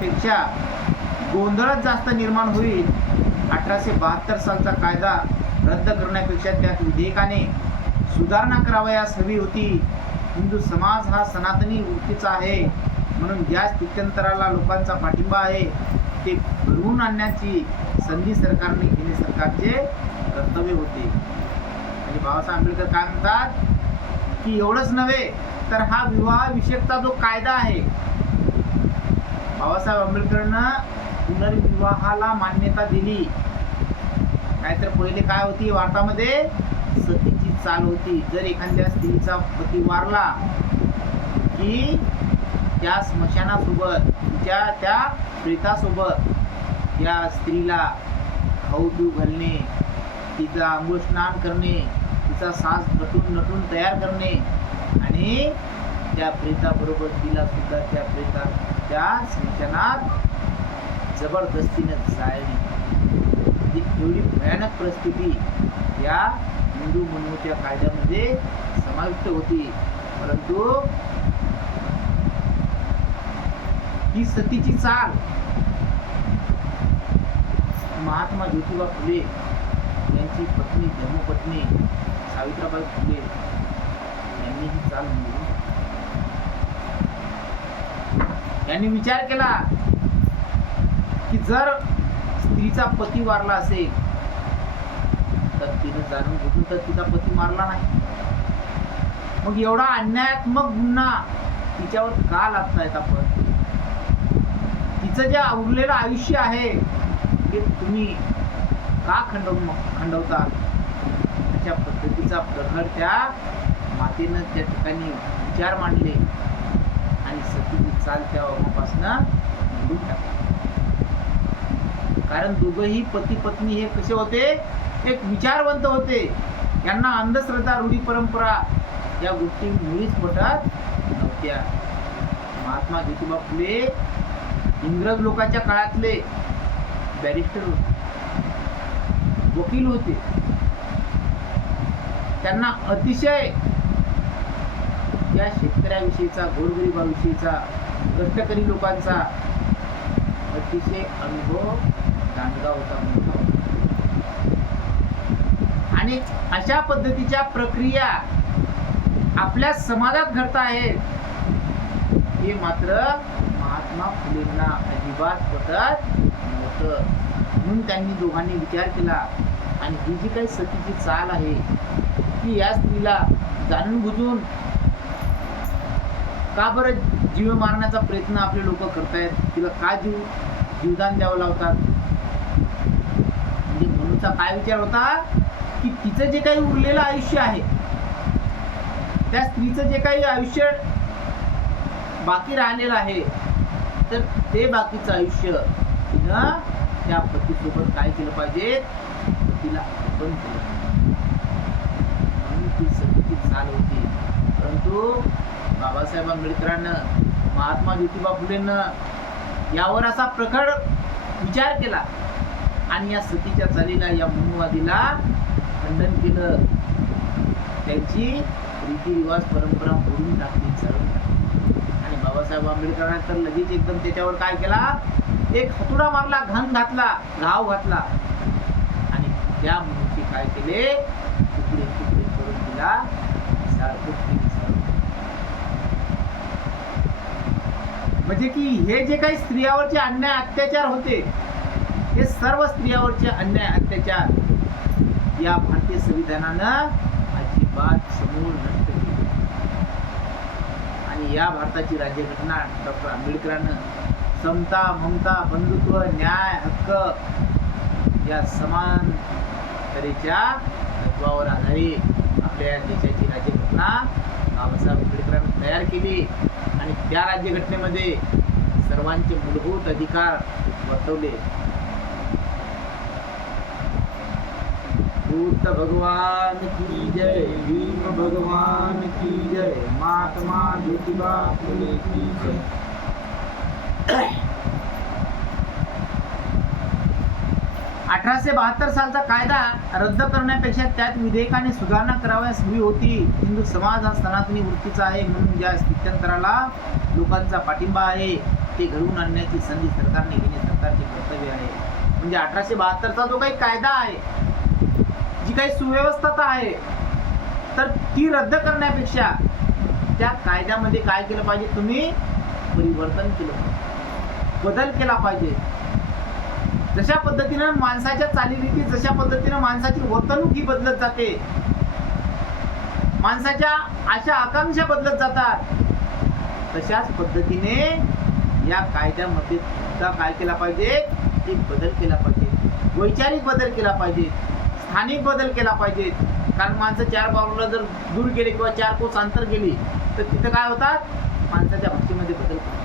करण्यापेक्षा गोंधळच जास्त निर्माण होईल. 1872 सालचा कायदा रद्द करण्यापेक्षा त्यात विधेयकाने सुधारणा करावयास हवी होती. हिंदू समाज हा सनातनी वृत्तीचा आहे, म्हणून ज्या स्थित्यंतराला लोकांचा पाठिंबा आहे ते घडवून आणण्याची संधी सरकारने घेणे सरकारचे कर्तव्य होते. म्हणजे बाबासाहेब आंबेडकर काय म्हणतात की एवढंच नव्हे तर हा विवाह विषयकचा जो कायदा आहे, बाबासाहेब आंबेडकरांना पुनर्विवाहाला मान्यता दिली. नाहीतर पहिले काय होती भारतामध्ये, सतीची चाल होती. जर एखाद्या स्त्रीचा पती वारला की त्या स्मशानासोबत त्या प्रेतासोबत या स्त्रीला खाऊ पिऊ घालणे, तिचा आंघोळ स्नान करणे, तिचा साज नटून तयार करणे आणि त्या प्रेताबरोबर तिला सुद्धा त्या स्मशानात जबरदस्तीने जाळणे. एवढी भयानक परिस्थिती या हिंदू मनोच्या कायद्यामध्ये समाविष्ट होती. परंतु ही सतीची चाल महात्मा ज्योतिबा फुले यांची पत्नी धर्मपत्नी सावित्रीबाई फुले यांनी ही चाल मोडून यांनी विचार केला की जर स्त्रीचा पती वारला असेल तर तिने जाणून बुजून तर तिचा पती मारला नाही, मग एवढा अन्यायात्मक गुन्हा तिच्यावर का लादतायत आपण? तिचं जे उरलेलं आयुष्य आहे ते तुम्ही का खंडवता? अशा पद्धतीचा प्रखर त्या मातेनं त्या ठिकाणी विचार मांडले आणि सतीची चाल तेव्हापासून मोडून टाकली. कारण दोघंही पती पत्नी हे कसे होते, एक विचारवंत होते. यांना अंधश्रद्धा रूढी परंपरा या गोष्टी मुळीच पटत नव्हत्या. महात्मा ज्योतिबा फुले इंग्रज लोकांच्या काळातले बॅरिस्टर होते, वकील होते. त्यांना अतिशय या शेतकऱ्याविषयीचा, गोरगरिबाविषयीचा, कष्टकरी लोकांचा अतिशय अनुभव दांडगा होता. आणि अशा पद्धतीच्या प्रक्रिया आपल्या समाजात घडत आहेत हे मात्र महात्मा फुलेंना अजिबात पटत नव्हतं. म्हणून त्यांनी दोघांनी विचार केला आणि ही जी काही सतीची चाल आहे की या स्त्रीला जाणून बुजून का बरं जीव मारण्याचा प्रयत्न आपले लोक करतायत, तिला का जीवदान द्यावं लावतात? म्हणजे म्हणूनचा काय विचार होता की तिचं जे काही उरलेलं आयुष्य आहे, त्या स्त्रीचं जे काही आयुष्य बाकी राहिलेलं आहे, तर ते बाकीचं आयुष्य तिनं त्या पतीसोबत काय केलं पाहिजे, पतीला अर्पण केलं. म्हणून ती सतीची चाल होती. परंतु बाबासाहेब आंबेडकरांनं, महात्मा ज्योतिबा फुलेंना यावर असा प्रखर विचार केला आणि या सतीच्या चालीला, या मनुवादीला खंडन केलं. त्यांची रीतिरिवाज परंपरा मोडून टाकली, चालून टाकली. आणि बाबासाहेब आंबेडकरांना तर लगेच एकदम त्याच्यावर काय केला, एक हातुडा मारला, घाव घातला आणि त्या मनुची काय केले, तुकडे तुकडे करून तिला म्हणजे की हे जे काही स्त्रियावरचे अन्याय अत्याचार होते, हे सर्व स्त्रियावरचे अन्याय अत्याचार या भारतीय संविधानानं अजिबात समूळ नष्ट केले. आणि या भारताची राज्यघटना डॉक्टर आंबेडकरांनं समता, ममता, बंधुत्व, न्याय, हक्क या समान तऱ्हेच्या तत्वावर आधारित आपल्या देशाची राज्यघटना बाबासाहेब आंबेडकरांनी तयार केली. आणि त्या राज्यघटनेमध्ये सर्वांचे मूलभूत अधिकार वर्तवले. बुद्ध भगवान की जय, भीम भगवान की जय, महात्मा ज्योतिबा फुले की जय. 1872 सालचा कायदा रद्द करण्यापेक्षा त्यात विधेयकाने सुधारणा करावयास हवी होती. हिंदू समाज हा सनातनी वृत्तीचा आहे, म्हणून ज्या स्थित्यंतराला लोकांचा पाठिंबा आहे ते घडवून आणण्याची संधी सरकारने घेणे सरकारचे कर्तव्य आहे. म्हणजे 1872चा जो काही कायदा आहे, जी काही सुव्यवस्था आहे, तर ती रद्द करण्यापेक्षा त्या कायद्यामध्ये काय केलं पाहिजे, तुम्ही परिवर्तन केलं पाहिजे, बदल केला पाहिजे. जशा पद्धतीनं माणसाच्या चालीरीती, जशा पद्धतीनं माणसाची वर्तणूक ही बदलत जाते, माणसाच्या आशा आकांक्षा बदलत जातात, तशाच पद्धतीने या कायद्यामध्ये सुद्धा काय केला पाहिजे, एक बदल केला पाहिजे, वैचारिक बदल केला पाहिजे, स्थानिक बदल केला पाहिजे. कारण माणसं 4 पावलं जर दूर गेले किंवा 4 कोस अंतर गेली तर तिथं काय होतात, माणसाच्या भाषेमध्ये बदल होतात.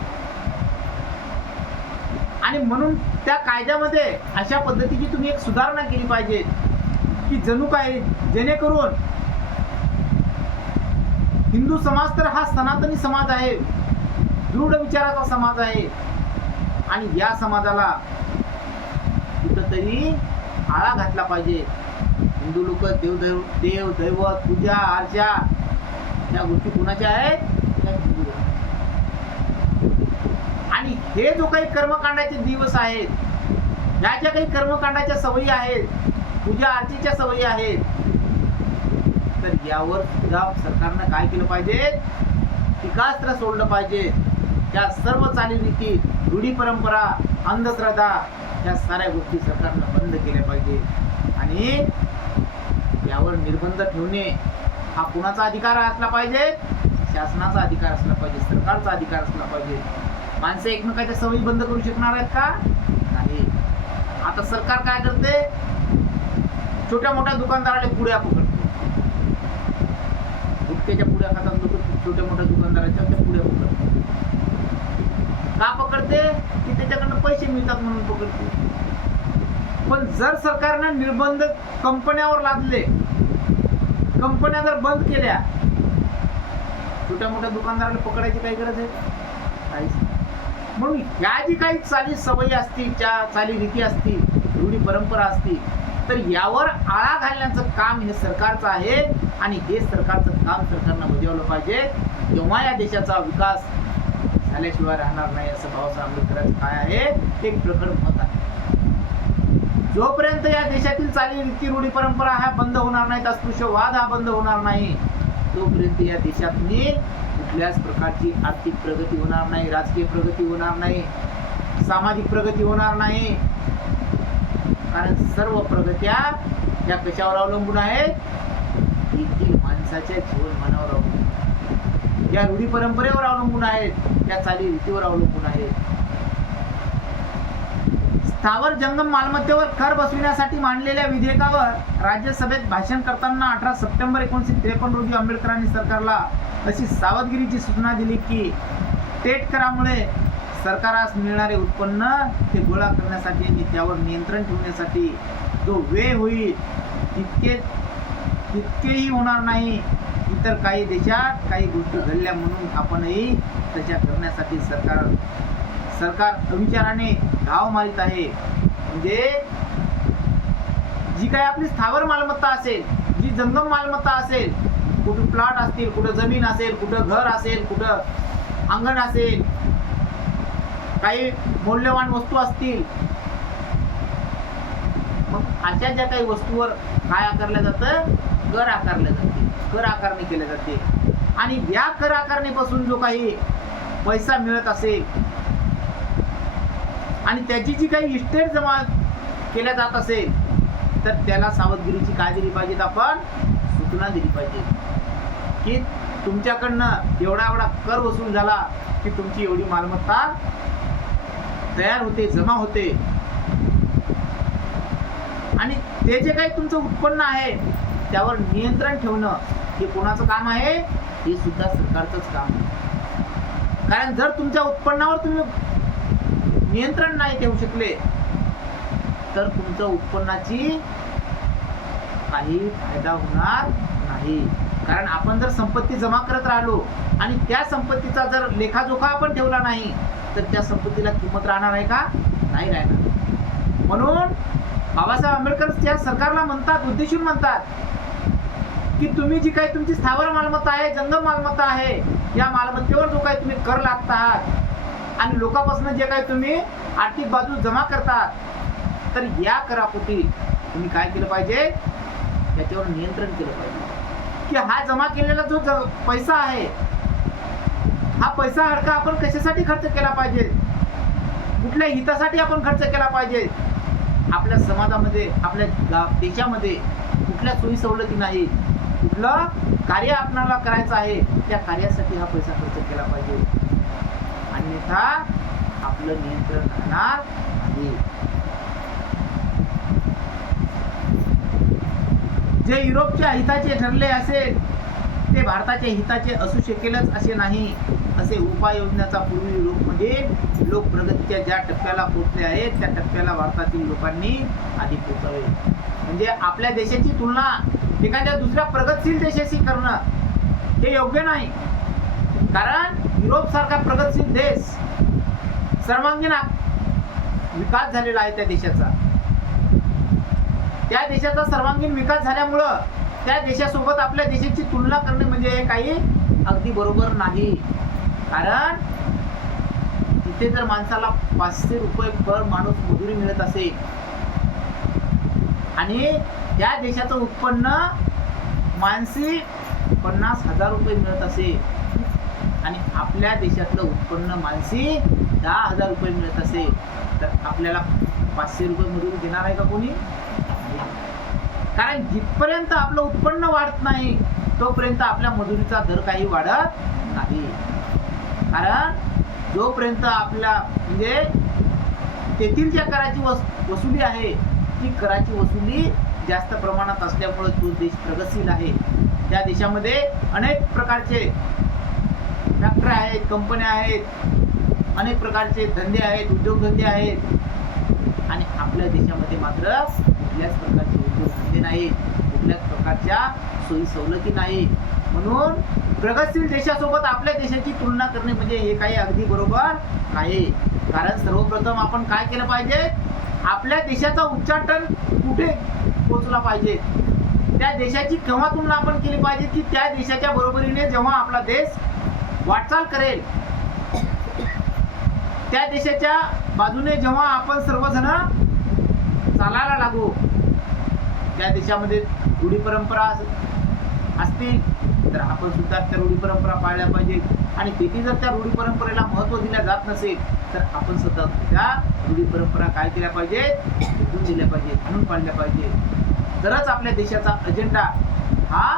आणि म्हणून त्या कायद्यामध्ये अशा पद्धतीची तुम्ही एक सुधारणा केली पाहिजे की जणू काय, जेणेकरून हिंदू समाज तर हा सनातनी समाज आहे, दृढ विचाराचा समाज आहे, आणि या समाजाला कुठंतरी आळा घातला पाहिजे. हिंदू लोक देव दैवत पूजा अर्चा या गोष्टी कुणाच्या आहेत, आणि हे जो काही कर्मकांडाचे दिवस आहेत, ह्या ज्या काही कर्मकांडाच्या सवयी आहेत, पूजा अर्चेच्या सवयी आहेत, तर यावर सुद्धा सरकारनं काय केलं पाहिजे, टीकास्त्र सोडलं पाहिजे. त्या सर्व चालीरीती, रूढी परंपरा, अंधश्रद्धा या साऱ्या गोष्टी सरकारनं बंद केल्या पाहिजे. आणि यावर निर्बंध ठेवणे हा कुणाचा अधिकार असला पाहिजे, शासनाचा अधिकार असला पाहिजे, सरकारचा अधिकार असला पाहिजे. माणसं एकमेकाच्या सवयी बंद करू शकणार आहेत का, नाही. आता सरकार काय करते, छोट्या मोठ्या दुकानदाराला पुड्या पकडते, गुटख्याच्या पुड्या खातात लोक, छोट्या मोठ्या दुकानदाराच्या त्या पुड्या पकडते. का पकडते, की त्याच्याकडनं पैसे मिळतात म्हणून पकडते. पण जर सरकारनं निर्बंध कंपन्यावर लादले, कंपन्या जर बंद केल्या, छोट्या मोठ्या दुकानदाराला पकडायची काही गरज आहे, काहीच. म्हणून ह्या जी काही चाली सवयी असतील, चालीरीती असतील, रूढी परंपरा असतील, तर यावर आळा घालण्याचं काम हे सरकारचं आहे. आणि हे सरकारचं काम सरकारनं बजावलं पाहिजे, तेव्हा या देशाचा विकास झाल्याशिवाय राहणार नाही, असं बाबासाहेब आंबेडकरांचं काय आहे, एक प्रखर मत आहे. जोपर्यंत या देशातील चालीरीती रूढी परंपरा ह्या बंद होणार नाहीत, अस्पृश्यवाद हा बंद होणार नाही, तोपर्यंत या देशातली कुठल्याच प्रकारची आर्थिक प्रगती होणार नाही, राजकीय प्रगती होणार नाही, सामाजिक प्रगती होणार नाही. कारण सर्व प्रगत्या या कशावर अवलंबून आहेत, येथील माणसाच्या जीवनमानावर अवलंबून, या रूढी परंपरेवर अवलंबून आहेत, या चालीरीतीवर अवलंबून आहेत. स्थावर जंगम मालमत्तेवर कर बसविण्यासाठी मांडलेल्या विधेयकावर राज्यसभेत भाषण करताना 18 सप्टेंबर 1953 रोजी आंबेडकरांनी सरकारला अशी सावधगिरीची सूचना दिली की थेट करामुळे सरकारास मिळणारे उत्पन्न ते गोळा करण्यासाठी आणि त्यावर नियंत्रण ठेवण्यासाठी जो व्यय होईल तितकेही होणार नाही. इतर काही देशात काही गोष्टी घडल्या म्हणून आपणही तशा करण्यासाठी सरकार अविचाराने धाव मारित आहे. म्हणजे जी काही आपली स्थावर मालमत्ता असेल, जी जंगम मालमत्ता असेल, कुठं प्लॉट असतील, कुठं जमीन असेल, कुठं घर असेल, कुठं अंगण असेल, काही मौल्यवान वस्तू असतील, मग अशा ज्या काही वस्तूवर काय आकारलं जातं, कर आकारले जाते, कर आकारणी केली जाते. आणि या कर आकारणीपासून जो काही पैसा मिळत असेल आणि त्याची जी काही इस्टेट जमा केल्या जात असेल, तर त्याला सावधगिरीची काय दिली पाहिजेत, आपण सूचना दिली पाहिजे की तुमच्याकडनं एवढा कर वसूल झाला की तुमची एवढी मालमत्ता तयार होते, जमा होते. आणि ते जे काही तुमचं उत्पन्न आहे त्यावर नियंत्रण ठेवणं हे कोणाचं काम आहे, हे सुद्धा सरकारचंच काम आहे. कारण जर तुमच्या उत्पन्नावर तुम्ही नियंत्रण नाही ठेवू शकले तर तुमच्या उत्पन्नाची काही फायदा होणार नाही. कारण आपण जर संपत्ती जमा करत राहिलो आणि त्या संपत्तीचा जर लेखाजोखा आपण ठेवला नाही तर त्या संपत्तीला किंमत राहणार आहे का, नाही राहणार. म्हणून बाबासाहेब आंबेडकर त्या सरकारला म्हणतात, उद्देशून म्हणतात की तुम्ही जी काही तुमची स्थावर मालमत्ता आहे, जंगम मालमत्ता आहे, या मालमत्तेवर जो काही तुम्ही कर लादत आहात आणि लोकांपासून जे काही तुम्ही आर्थिक बाजू जमा करतात, तर या करापोटी तुम्ही काय केलं पाहिजे, त्याच्यावर नियंत्रण केलं पाहिजे की हा जमा केलेला जो पैसा आहे, हा पैसा हडका आपण कशासाठी खर्च केला पाहिजे, कुठल्या हितासाठी आपण खर्च केला पाहिजे, आपल्या समाजामध्ये, आपल्या देशामध्ये कुठल्या सोयी सवलती नाही, कुठलं कार्य आपल्याला करायचं आहे, त्या कार्यासाठी हा पैसा खर्च केला पाहिजे, अन्यथा आपलं नियंत्रण राहणार नाही. जे युरोपच्या हिताचे ठरले असेल ते भारताच्या हिताचे असू शकेलच असे नाही. असे उपाययोजनाचा पूर्वी युरोपमध्ये लोक प्रगतीच्या ज्या टप्प्याला पोहोचले आहेत, त्या टप्प्याला भारतातील लोकांनी आधी पोहोचावे. म्हणजे आपल्या देशाची तुलना एखाद्या दुसऱ्या प्रगतशील देशाशी करणं हे योग्य नाही. कारण युरोप सारखा प्रगतशील देश, सर्वांगीण विकास झालेला आहे त्या देशाचा. त्या देशाचा सर्वांगीण विकास झाल्यामुळं त्या देशासोबत आपल्या देशाची तुलना करणे म्हणजे हे काही अगदी बरोबर नाही. कारण तिथे जर माणसाला 500 रुपये पर माणूस मजुरी मिळत असेल आणि त्या देशाचं उत्पन्न मानसी 50,000 रुपये मिळत असेल आणि आपल्या देशातलं उत्पन्न मानसी 10,000 रुपये मिळत असेल, तर आपल्याला 500 रुपये मजुरी देणार आहे का कोणी? कारण जिथपर्यंत आपलं उत्पन्न वाढत नाही तोपर्यंत आपल्या मजुरीचा दर काही वाढत नाही. कारण जोपर्यंत आपल्या म्हणजे तेथील ज्या कराची वसुली आहे, ती कराची वसुली जास्त प्रमाणात असल्यामुळे तो देश प्रगतशील आहे. त्या देशामध्ये अनेक प्रकारचे फॅक्टरी आहेत, कंपन्या आहेत, अनेक प्रकारचे धंदे आहेत, उद्योगधंदे आहेत आणि आपल्या देशामध्ये मात्र कुठल्याच प्रकारचे उद्योगधंदे नाहीत, कुठल्याच प्रकारच्या सोयी सवलती नाही. म्हणून प्रगतशील देशासोबत आपल्या देशाची तुलना करणे म्हणजे हे काही अगदी बरोबर नाही. कारण सर्वप्रथम आपण काय केलं पाहिजे, आपल्या देशाचा उच्चाटन कुठे पोहोचला पाहिजे, त्या देशाची केव्हा तुलना आपण केली पाहिजे की त्या देशाच्या बरोबरीने जेव्हा आपला देश वाटचाल करेल, त्या देशाच्या बाजूने जेव्हा आपण सर्वजण चालायला लागू, त्या देशामध्ये रूढी परंपरा असतील तर आपण सुद्धा त्या रूढी परंपरा पाळल्या पाहिजेत आणि तेथे जर त्या रूढी परंपरेला महत्त्व दिल्या जात नसेल तर आपण सुद्धा त्या रूढी परंपरा काय केल्या पाहिजेत, टिकून दिल्या पाहिजेत, आणून पाळल्या पाहिजेत. तरच आपल्या देशाचा अजेंडा हा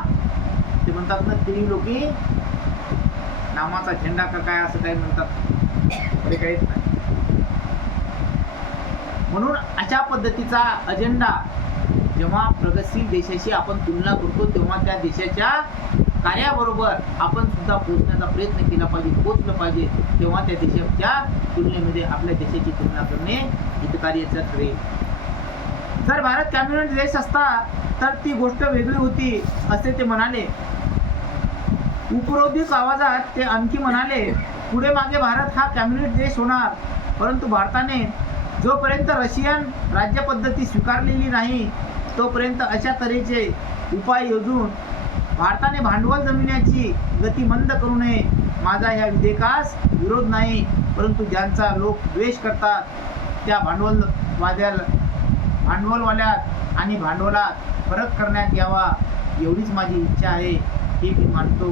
ते म्हणतात ना, त्रिलोकी नामाचा झेंडा का काय असं काही म्हणतात, ते काहीच नाही. म्हणून अशा पद्धतीचा अजेंडा जेव्हा प्रगतशील देशाशी आपण तुलना करतो तेव्हा त्या देशाच्या कार्याबरोबर आपण सुद्धा पोहोचण्याचा प्रयत्न केला पाहिजे, पोहोचलं पाहिजे. तेव्हा त्या देशाच्या तुलनेमध्ये आपल्या देशाची तुलना करणे हितकार्याचं ठरेल. जर भारत कम्युनिस्ट देश असता तर ती गोष्ट वेगळी होती असे ते म्हणाले. उपरोधिक आवाजात ते आणखी म्हणाले, पुढे मागे भारत हा कम्युनिस्ट देश होणार, परंतु भारताने जोपर्यंत रशियन राज्य पद्धती स्वीकारलेली नाही तोपर्यंत अशा तऱ्हेचे उपाय योजून भारताने भांडवल जमविण्याची गती मंद करू नये. माझा ह्या विधेयकास विरोध नाही, परंतु ज्यांचा लोक द्वेष करतात त्या भांडवलवाल्यात आणि भांडवलात फरक करण्यात यावा एवढीच माझी इच्छा आहे, हे मी मानतो.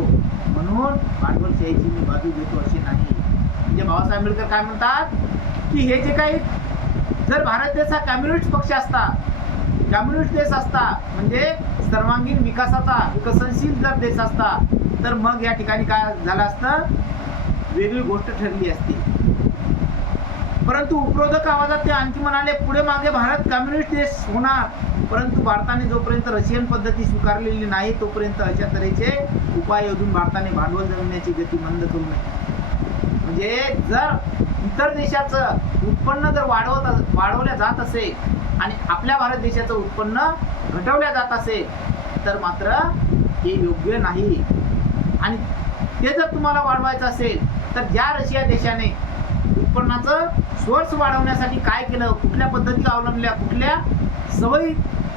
म्हणून भांडवलशाहीची मी बाजू घेतो असे नाही. म्हणजे बाबासाहेब आंबेडकर काय म्हणतात की हे जे काही जर भारत देश हा कम्युनिस्ट पक्ष असता, कम्युनिस्ट देश असता म्हणजे सर्वांगीण विकासाचा विकसनशील जर देश असता तर मग या ठिकाणी काय झालं असतं, वेगळी गोष्ट ठरली असती. परंतु उपरोधक आवाजात ते आणखी म्हणाले, पुढे मागे भारत कम्युनिस्ट देश होणार, परंतु भारताने जोपर्यंत रशियन पद्धती स्वीकारलेली नाही तोपर्यंत अशा तऱ्हेचे उपाय योजून भारताने भांडवल जमविण्याची गती मंद करू नये. म्हणजे जर इतर देशाचं उत्पन्न जर वाढवल्या जात असेल आणि आपल्या भारत देशाचं उत्पन्न घटवल्या जात असेल तर मात्र हे योग्य नाही. आणि ते जर तुम्हाला वाढवायचं असेल तर ज्या रशिया देशाने उत्पन्नाचं सोर्स वाढवण्यासाठी काय केलं, कुठल्या पद्धती अवलंबल्या, कुठल्या सवयी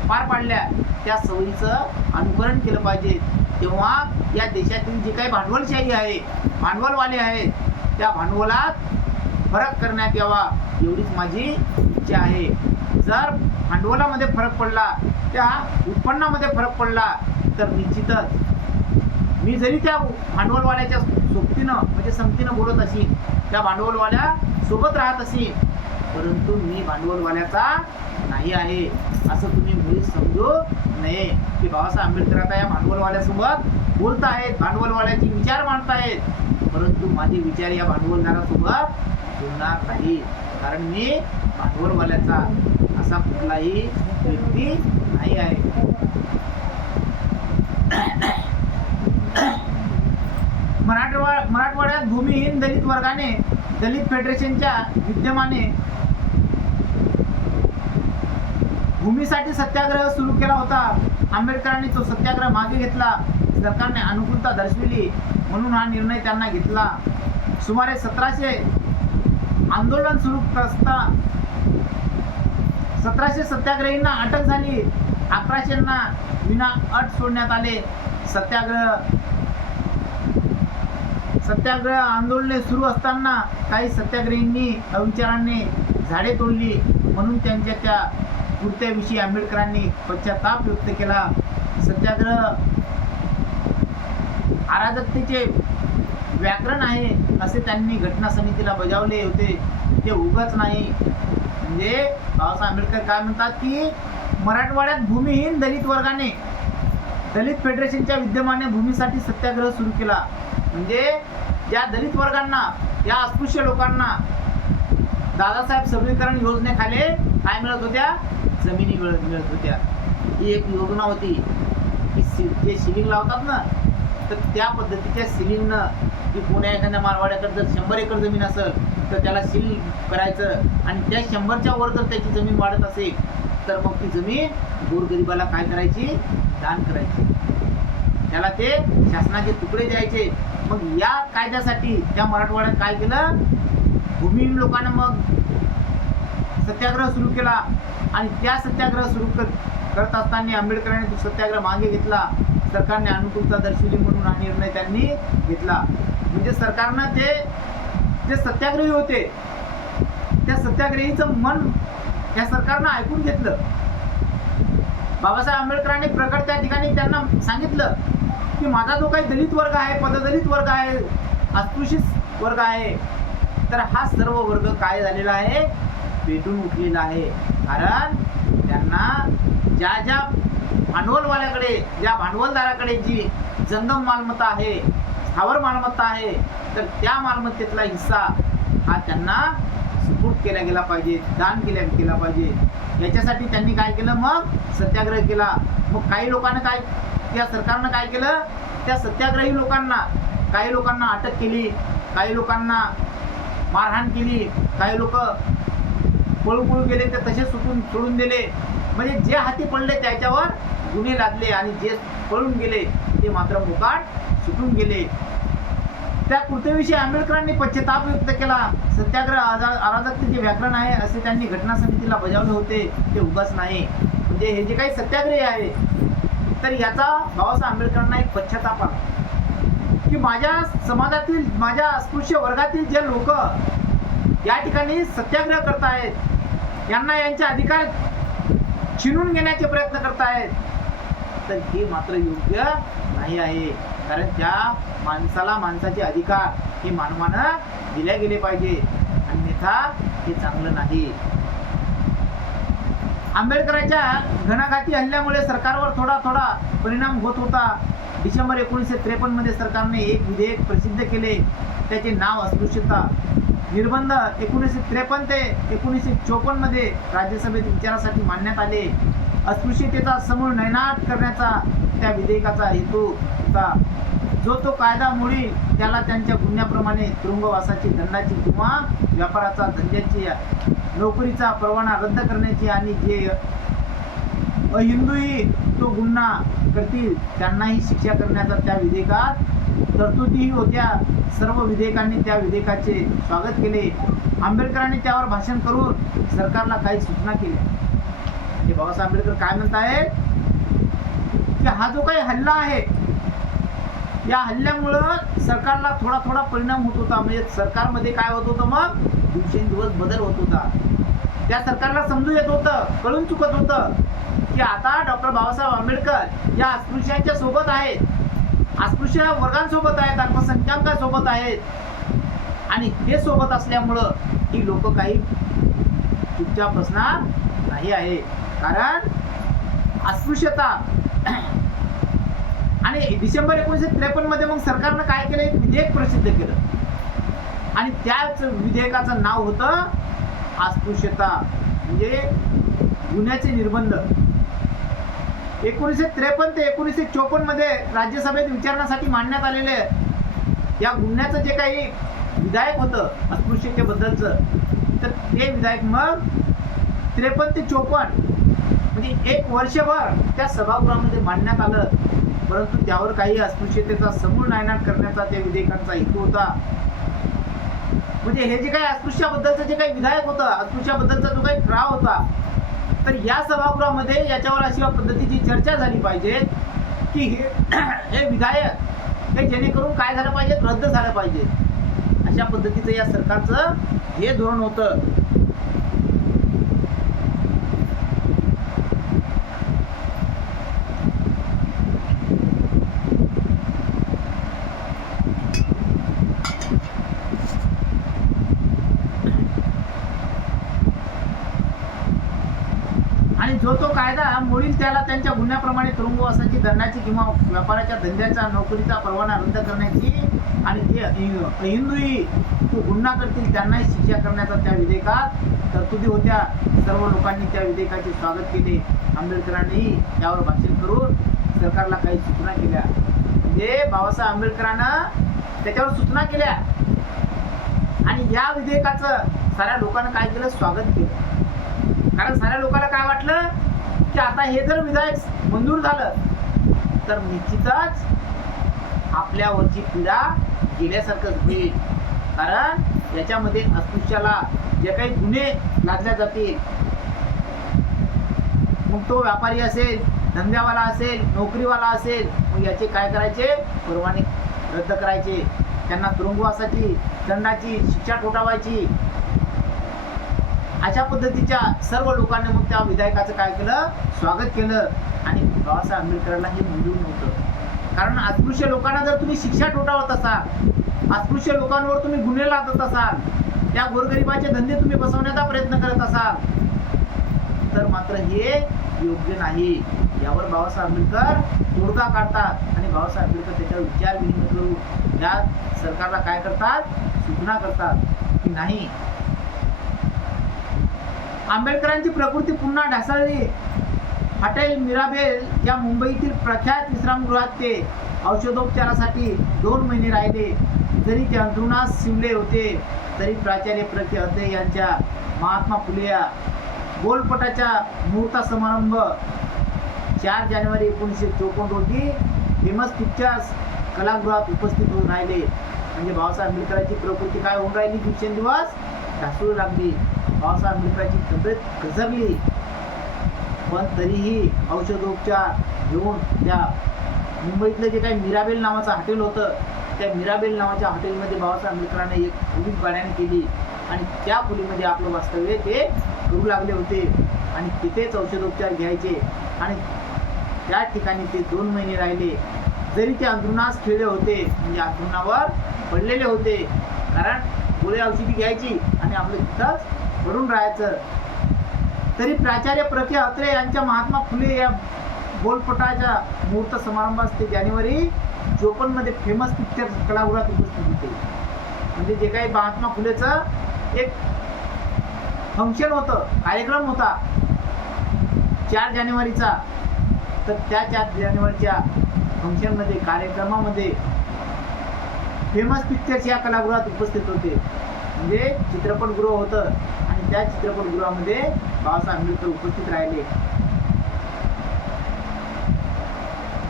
पार पाडल्या, त्या सवयीचं अनुकरण केलं पाहिजे. तेव्हा या देशातील जे काही भांडवलशाही आहे, भांडवलवाले आहेत, त्या भांडवलात फरक करण्यात यावा एवढीच माझी इच्छा आहे. जर भांडवलामध्ये फरक पडला, त्या उत्पन्नामध्ये फरक पडला तर निश्चितच मी जरी त्या भांडवलवाल्याच्या सोबतीनं म्हणजे संगतीनं बोलत असेल, त्या भांडवलवाल्या सोबत राहत असेल, परंतु मी भांडवलवाल्याचा नाही आहे असं तुम्ही मुळीच समजू नये. की बाबासाहेब आंबेडकर आता या भांडवलवाल्यासोबत बोलत आहेत, भांडवलवाल्याचे विचार मांडतायत, परंतु माझे विचार या भांडवलदारासोबत बोलणार नाही. कारण मी भांडवलवाल्याचा असा कुठलाही व्यक्ती नाही आहे. मराठवाड्यात भूमिहीन दलित वर्गाने दलित फेडरेशनच्या विद्यमाने भूमीसाठी सत्याग्रह सुरू केला होता. आंबेडकरांनी तो सत्याग्रह मागे घेतला. सरकारने अनुकूलता दर्शविली म्हणून हा निर्णय त्यांना घेतला. सुमारे 1700 आंदोलन सुरू असता 1700 सत्याग्रहींना अटक झाली. 1100 विना अट सोडण्यात आले. सत्याग्रह आंदोलने सुरू असताना काही सत्याग्रहींनी अविचाराने झाडे तोडली म्हणून त्यांच्या त्या कृत्याविषयी आंबेडकरांनी पश्चाताप व्यक्त केला. सत्याग्रह अराजकतेचे व्याकरण आहे असे त्यांनी घटना समितीला बजावले होते. ते उगाच नाही. म्हणजे बाबासाहेब आंबेडकर काय म्हणतात की मराठवाड्यात भूमिहीन दलित वर्गाने दलित फेडरेशनच्या विद्यमाने भूमीसाठी सत्याग्रह सुरू केला. म्हणजे ज्या दलित वर्गांना, या अस्पृश्य लोकांना दादासाहेब सबलीकरण योजनेखाली काय मिळत होत्या? जमिनी मिळत होत्या. ही एक योजना होती की जे सिलिंग लावतात ना, तर त्या पद्धतीच्या सिलिंगनं की पुण्या एखाद्या मारवाड्याकडे जर 100 एकर जमीन असेल तर त्याला सील करायचं आणि त्या 100च्या वर जर त्याची जमीन वाढत असेल तर मग ती जमीन गोरगरिबाला काय करायची? दान करायची. त्याला ते शासनाचे तुकडे द्यायचे. मग या कायद्यासाठी त्या मराठवाड्यात काय केलं? भूमिहीन लोकांना मग सत्याग्रह सुरू केला आणि त्या सत्याग्रह सुरू करत असताना आंबेडकरांनी तो सत्याग्रह मागे घेतला. सरकारने अनुकूलता दर्शवली म्हणून हा निर्णय त्यांनी घेतला. म्हणजे सरकारनं ते जे सत्याग्रही होते त्या सत्याग्रहीचं मन या सरकारनं ऐकून घेतलं. बाबासाहेब आंबेडकरांनी प्रकट त्या ठिकाणी त्यांना सांगितलं की माझा जो काही दलित वर्ग आहे, पददलित वर्ग आहे, अस्पृश्य वर्ग आहे, तर हा सर्व वर्ग काय झालेला आहे? पेटून उठलेला आहे. कारण त्यांना ज्या भांडवलवाल्याकडे, ज्या भांडवलदाराकडे जी जंगम मालमत्ता आहे, स्थावर मालमत्ता आहे, तर त्या मालमत्तेतला हिस्सा हा त्यांना सुपूर्द केला गेला पाहिजे, दान केला पाहिजे. याच्यासाठी त्यांनी काय केलं? मग सत्याग्रह केला. मग काही लोकांना काय, त्या सरकारनं काय केलं? त्या सत्याग्रही लोकांना, काही लोकांना अटक केली, काही लोकांना मारहाण केली, काही लोक पळू गेले ते तसे सोडून दिले. म्हणजे जे हाती पडले त्याच्यावर गुन्हे लादले आणि जे पळून गेले ते मात्र मोकाट सुटून गेले. त्या कृत्याविषयी आंबेडकरांनी पश्चाताप व्यक्त केला. सत्याग्रह अराजकतेचे व्याकरण आहे असे त्यांनी घटना समितीला बजावले होते. ते उगाच नाही. म्हणजे हे जे काही सत्याग्रही आहे तर याचा बाबासाहेब आंबेडकरांना एक पश्चाताप आला की माझ्या समाजातील, माझ्या अस्पृश्य वर्गातील जे लोक या ठिकाणी सत्याग्रह करतायत, यांना यांचे अधिकार छिनून घेण्याचे प्रयत्न करतायत, तर हे मात्र योग्य नाही आहे. कारण त्या माणसाला माणसाचे अधिकार हे मानवानं दिले गेले पाहिजे, अन्यथा हे चांगलं नाही. आंबेडकरांच्या घणाघाती हल्ल्यामुळे सरकारवर थोडा परिणाम होत होता. डिसेंबर 1953 मध्ये सरकारने एक विधेयक प्रसिद्ध केले. त्याचे नाव अस्पृश्यता निर्बंध 1953 ते 1954 मध्ये राज्यसभेत विचारासाठी मांडण्यात आले. अस्पृश्यतेचा समूळ नयनाट करण्याचा त्या विधेयकाचा हेतू होता. जो तो कायदा मोडील त्याला त्यांच्या गुन्ह्याप्रमाणे तुरुंगवासाची, दंडाची किंवा व्यापाराचा, धंद्याची, नोकरीचा परवाना रद्द करण्याची आणि जे अहिंदूही तो गुन्हा करतील त्यांनाही शिक्षा करण्याचा त्या विधेयकात तरतुदीही होत्या. सर्व विधेयकांनी त्या विधेयकाचे स्वागत केले. आंबेडकरांनी त्यावर भाषण करून सरकारला काही सूचना केल्या. हे बाबासाहेब आंबेडकर काय म्हणत आहेत की हा जो काही हल्ला आहे, या हल्ल्यामुळं सरकारला थोडा परिणाम होत होता. म्हणजे सरकारमध्ये काय होत होतं? मग दिवसेंदिवस बदल होत होता. त्या सरकारला समजून येत होतं, कळून चुकत होतं की आता डॉक्टर बाबासाहेब आंबेडकर या अस्पृश्यांच्या सोबत आहेत, अस्पृश्य वर्गांसोबत आहेत, अल्पसंख्याकांसोबत आहेत आणि हे सोबत असल्यामुळं ही लोक काही चुपचाप बसणार नाही आहे. कारण अस्पृश्यता आणि डिसेंबर 1953 मध्ये मग सरकारनं काय केलं, एक विधेयक प्रसिद्ध केलं आणि त्याच विधेयकाचं नाव होतं अस्पृश्यता म्हणजे गुन्ह्याचे निर्बंध. 1953 ते 1954 मध्ये राज्यसभेत विचारण्यासाठी मांडण्यात आलेले या गुन्ह्याचं जे काही विधायक होतं अस्पृश्यतेबद्दलचं, तर ते विधायक मग 53 ते 54 म्हणजे एक वर्षभर त्या सभागृहामध्ये मांडण्यात आलं. परंतु त्यावर काही अस्पृश्यतेचा समूळ नायनाट करण्याचा त्या विधेयकांचा हेतू होता. म्हणजे हे जे काही अस्पृश्याबद्दलचं जे काही विधायक होतं, अस्पृश्याबद्दलचा जो काही ठराव होता, तर या सभागृहामध्ये याच्यावर अशा पद्धतीची चर्चा झाली पाहिजे की हे विधायक हे जेणेकरून काय झालं पाहिजे, रद्द झालं पाहिजे. अशा पद्धतीचं या सरकारचं हे धोरण होतं. आणि जो तो कायदा मोडील त्याला त्यांच्या गुन्ह्याप्रमाणे तुरुंगवासाची, दंडाची किंवा व्यापाराच्या धंद्याचा, नोकरीचा परवाना रद्द करण्याची आणि जे अहिंदूही तो गुन्हा करतील त्यांनाही शिक्षा करण्याचा त्या विधेयकात तरतुदी होत्या. सर्व लोकांनी त्या विधेयकाचे स्वागत केले. आंबेडकरांनीही त्यावर भाषण करून सरकारला काही सूचना केल्या. म्हणजे बाबासाहेब आंबेडकरांना त्याच्यावर सूचना केल्या आणि या विधेयकाचं साऱ्या लोकांना काय केलं, स्वागत केलं. कारण साऱ्या लोकांना काय वाटलं की आता हे जर विधेयक मंजूर झालं तर निश्चितच आपल्यावरची पीडा गेल्यासारखंच होईल. कारण याच्यामध्ये अस्पृश्याला जे काही गुन्हे लादल्या जातील, मग तो व्यापारी असेल, धंद्यावाला असेल, नोकरीवाला असेल, मग याचे काय करायचे, परवाने रद्द करायचे, त्यांना तुरुंगवासाची, दंडाची शिक्षा ठोठावायची. अशा पद्धतीच्या सर्व लोकांनी मग त्या विधेयकाचं काय केलं, स्वागत केलं. आणि बाबासाहेब आंबेडकरांना हे मंजूर नव्हतं. कारण अस्पृश्य लोकांना जर तुम्ही शिक्षा ठोठावत असाल, अस्पृश्य लोकांवर तुम्ही गुन्हे लादत असाल, त्या गोरगरिबाचे धंदे तुम्ही बसवण्याचा प्रयत्न करत असाल, तर मात्र हे योग्य नाही. यावर बाबासाहेब आंबेडकर तोडगा काढतात आणि बाबासाहेब आंबेडकर त्याच्यावर विचार विनिमय करून या सरकारला काय करतात, सूचना करतात की नाही. आंबेडकरांची प्रकृती पुन्हा ढासळली. हॉटेल मिराबेल या मुंबईतील प्रख्यात विश्रामगृहात ते औषधोपचारासाठी 2 महिने राहिले. जरी ते अंथरुणास शिवले होते तरी प्राचार्य प्र.के. अत्रे यांच्या महात्मा फुले या गोलपटाच्या मुहूर्त समारंभ 4 जानेवारी 1954 रोजी फेमस पिक्चर्स कलागृहात उपस्थित होऊन राहिले. म्हणजे बाबासाहेब आंबेडकरांची प्रकृती काय होऊन राहिली, दिवसेंदिवस ढासळू लागली. बाबासाहेब आंबेडकरांची तब्येत घसरली, पण तरीही औषधोपचार घेऊन त्या मुंबईतलं जे काही मिराबेल नावाचं हॉटेल होतं, त्या मिराबेल नावाच्या हॉटेलमध्ये बाबासाहेब आंबेडकरांनी एक खोली भाड्याने केली आणि त्या खोलीमध्ये आपलं वास्तव्य ते करू लागले होते आणि तिथेच औषधोपचार घ्यायचे. आणि त्या ठिकाणी ते 2 महिने राहिले. जरी ते अंथरुणास खेळले होते, म्हणजे अंथरुणावर पडलेले होते, कारण गोळी औषधी घ्यायची आणि आपलं तिथंच पडून राहायचं, तरी प्राचार्य प्र.के. अत्रे यांच्या महात्मा फुले या गोलपटाच्या मुहूर्त समारंभास ते जानेवारी 54 मध्ये फेमस पिक्चर कलागृहात उपस्थित होते. म्हणजे जे काही महात्मा फुलेचं एक फंक्शन होतं, कार्यक्रम होता 4 जानेवारीचा, तर त्या 4 जानेवारीच्या फंक्शनमध्ये, कार्यक्रमामध्ये फेमस पिक्चर्स या कलागृहात उपस्थित होते. म्हणजे चित्रपटगृह होतं आणि त्या चित्रपटगृहामध्ये बाबासाहेब आंबेडकर उपस्थित राहिले.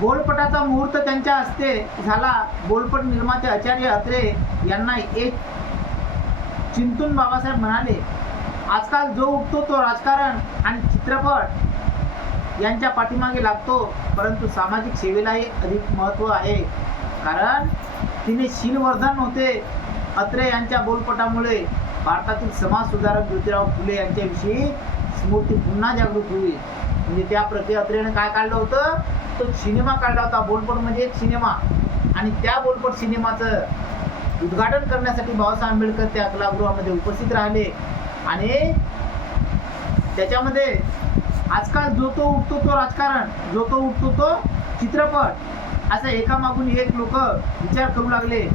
गोलपटाचा मुहूर्त त्यांच्या हस्ते झाला. गोलपट निर्माते आचार्य अत्रे यांना एक चिंतून बाबासाहेब म्हणाले, आजकाल जो उठतो तो राजकारण आणि चित्रपट यांच्या पाठीमागे लागतो, परंतु सामाजिक सेवेलाही अधिक महत्त्व आहे. कारण तिने शीलवर्धन होते. अत्रे यांच्या गोलपटामुळे भारतातील समाज सुधारक ज्योतिराव फुले यांच्याविषयी स्मृती पुन्हा जागृत होईल. म्हणजे त्या प्रक्रिया अत्रेनं काय काढलं होतं, तो सिनेमा काढला होता. बोलपट म्हणजे एक सिनेमा, आणि त्या बोलपट सिनेमाचं उद्घाटन करण्यासाठी बाबासाहेब आंबेडकर त्या कलागृहामध्ये उपस्थित राहिले. आणि त्याच्यामध्ये आजकाल जो तो उठतो तो राजकारण, जो तो उठतो तो चित्रपट, असं एकामागून एक लोक विचार करू लागले.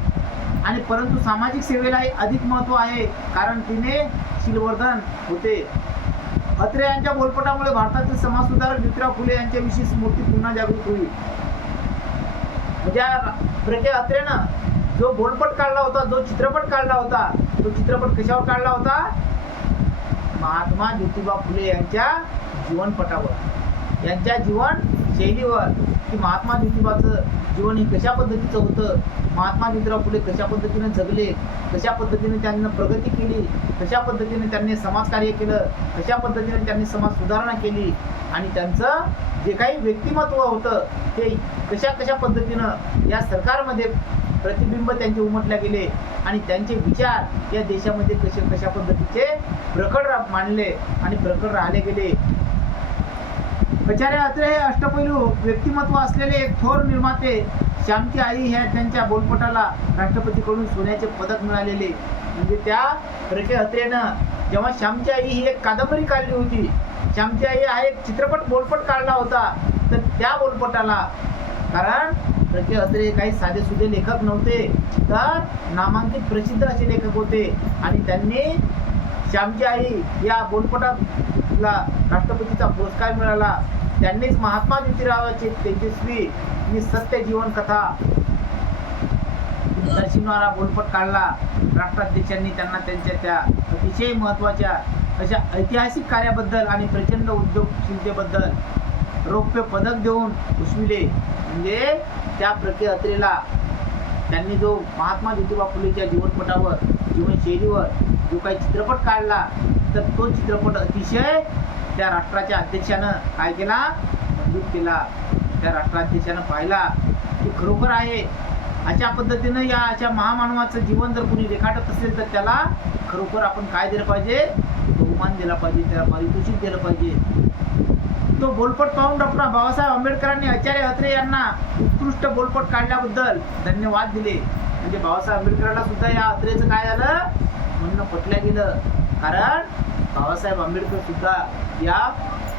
आणि परंतु सामाजिक सेवेलाही अधिक महत्त्व आहे, कारण तिने शीलवर्धन होते. अत्रे यांच्या बोलपटामुळे भारतातील समाज सुधारक ज्योतिराव फुले यांच्याविषयी स्मृती पुन्हा जागृत होईल. म्हणजे अत्रेनं जो बोलपट काढला होता, जो चित्रपट काढला होता, तो चित्रपट कशावर काढला होता? महात्मा ज्योतिबा फुले यांच्या जीवनपटावर, यांच्या जीवन शैलीवर, की महात्मा ज्योतिबाचं जीवन हे कशा पद्धतीचं होतं, महात्मा ज्योतिराव फुले कशा पद्धतीने जगले, कशा पद्धतीने त्यांनी प्रगती केली, कशा पद्धतीने त्यांनी समाजकार्य केलं, कशा पद्धतीने त्यांनी समाज सुधारणा केली, आणि त्यांचं जे काही व्यक्तिमत्व होतं ते कशा पद्धतीनं या सरकारमध्ये प्रतिबिंब त्यांचे उमटले गेले, आणि त्यांचे विचार या देशामध्ये कशा पद्धतीचे प्रकट मांडले आणि प्रकट राहिले गेले. आचार्य अत्रे हे अष्टपैलू व्यक्तिमत्व असलेले एक थोर निर्माते. श्यामची आई ह्या त्यांच्या बोलपटाला राष्ट्रपतीकडून सोन्याचे पदक मिळालेले. म्हणजे त्या प्रके अत्रेनं जेव्हा श्यामची आई ही एक कादंबरी काढली होती, श्यामची आई हा एक चित्रपट बोलपट काढला होता, तर त्या बोलपटाला, कारण प्रके अत्रे काही साधेसुधे लेखक नव्हते, तर नामांकित प्रसिद्ध असे लेखक होते, आणि त्यांनी श्यामची आई या बोलपटाला राष्ट्रपतीचा पुरस्कार मिळाला. त्यांनीच महात्मा ज्योतिरावाची तेजस्वी आणि सत्य जीवन कथा दर्शवणारा बोलपट काढला. राष्ट्राध्यक्षांनी त्यांना त्यांच्या त्या अतिशय महत्त्वाच्या अशा ऐतिहासिक कार्याबद्दल आणि प्रचंड उद्योगशीलतेबद्दल रौप्य पदक देऊन उचविले. म्हणजे त्या प्रके अत्रेला त्यांनी जो महात्मा ज्योतिबा फुलेच्या जीवनपटावर, जीवनशैलीवर जो काही चित्रपट काढला, तर तो चित्रपट अतिशय त्या राष्ट्राच्या अध्यक्षानं काय केला, मंजूर केला. त्या राष्ट्राध्यक्षानं पाहिला की खरोखर आहे, अशा पद्धतीनं या अशा महामानवाचं जीवन जर कोणी रेखाटत असेल तर त्याला खरोखर आपण काय दिलं पाहिजे, बहुमान दिला पाहिजे, त्याला पारितोषिक दिलं पाहिजे. तो बोलपट पाहून डॉक्टर बाबासाहेब आंबेडकरांनी आचार्य अत्रे यांना उत्कृष्ट बोलपट काढल्याबद्दल धन्यवाद दिले. म्हणजे बाबासाहेब आंबेडकरांना सुद्धा या अत्रेचं काय झालं, म्हणणं पटलं गेलं. कारण बाबासाहेब आंबेडकर सुद्धा या